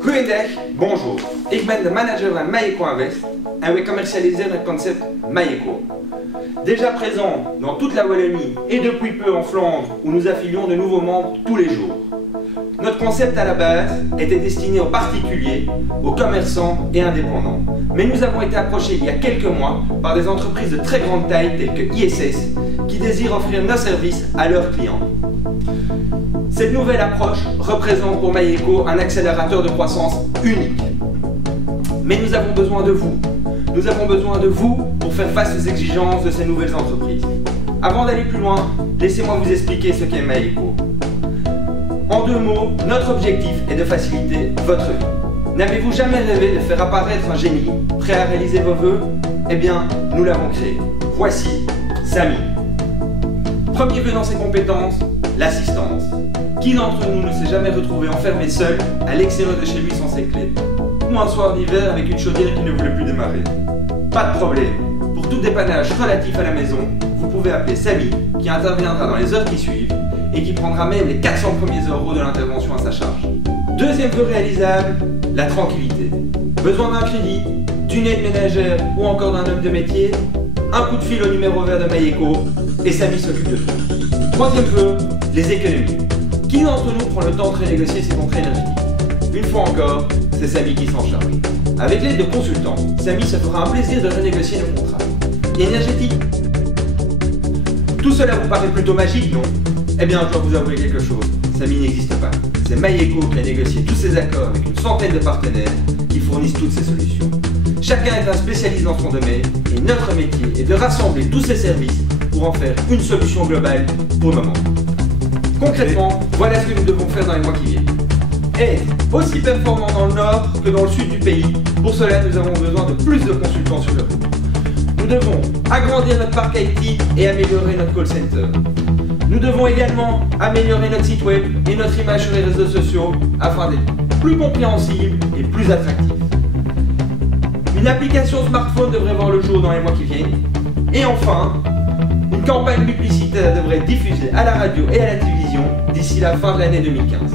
Goedendag, bonjour. Ik ben de manager van Mayeco Invest en we commercialiseren het concept Mayeco. Déjà présent dans toute la Wallonie et depuis peu en Flandre où nous affilions de nouveaux membres tous les jours. Notre concept à la base était destiné aux particuliers, aux commerçants et indépendants. Mais nous avons été approchés il y a quelques mois par des entreprises de très grande taille telles que ISS qui désirent offrir nos services à leurs clients. Cette nouvelle approche représente pour Mayeco un accélérateur de croissance unique. Mais nous avons besoin de vous. Nous avons besoin de vous pour faire face aux exigences de ces nouvelles entreprises. Avant d'aller plus loin, laissez-moi vous expliquer ce qu'est Mayeco. En deux mots, notre objectif est de faciliter votre vie. N'avez-vous jamais rêvé de faire apparaître un génie prêt à réaliser vos vœux? Eh bien, nous l'avons créé. Voici Samy. Premier vœu dans ses compétences, l'assistance. Qui d'entre nous ne s'est jamais retrouvé enfermé seul à l'extérieur de chez lui sans ses clés? Ou un soir d'hiver avec une chaudière qui ne voulait plus démarrer? Pas de problème. Pour tout dépannage relatif à la maison, vous pouvez appeler Samy qui interviendra dans les heures qui suivent et qui prendra même les 400 premiers euros de l'intervention à sa charge. Deuxième vœu réalisable, la tranquillité. Besoin d'un crédit, d'une aide ménagère ou encore d'un homme de métier? Un coup de fil au numéro vert de Mayeco et Samy s'occupe de tout. Troisième vœu, les économies. Qui d'entre nous prend le temps de renégocier ses contrats énergétiques? Une fois encore, c'est Samy qui s'en charge. Avec l'aide de consultants, Samy se fera un plaisir de renégocier nos contrats. Énergétique. Tout cela vous paraît plutôt magique, non? Eh bien, je dois vous avouer quelque chose. Samy n'existe pas. C'est Mayeco qui a négocié tous ces accords avec une centaine de partenaires qui fournissent toutes ces solutions. Chacun est un spécialiste dans son domaine et notre métier est de rassembler tous ces services pour en faire une solution globale pour le moment. Concrètement, voilà ce que nous devons faire dans les mois qui viennent. Être aussi performant dans le nord que dans le sud du pays. Pour cela, nous avons besoin de plus de consultants sur le route. Nous devons agrandir notre parc IT et améliorer notre call center. Nous devons également améliorer notre site web et notre image sur les réseaux sociaux afin d'être plus compréhensible et plus attractif. Une application smartphone devrait voir le jour dans les mois qui viennent. Et enfin, une campagne publicitaire devrait être diffusée à la radio et à la télévision d'ici la fin de l'année 2015.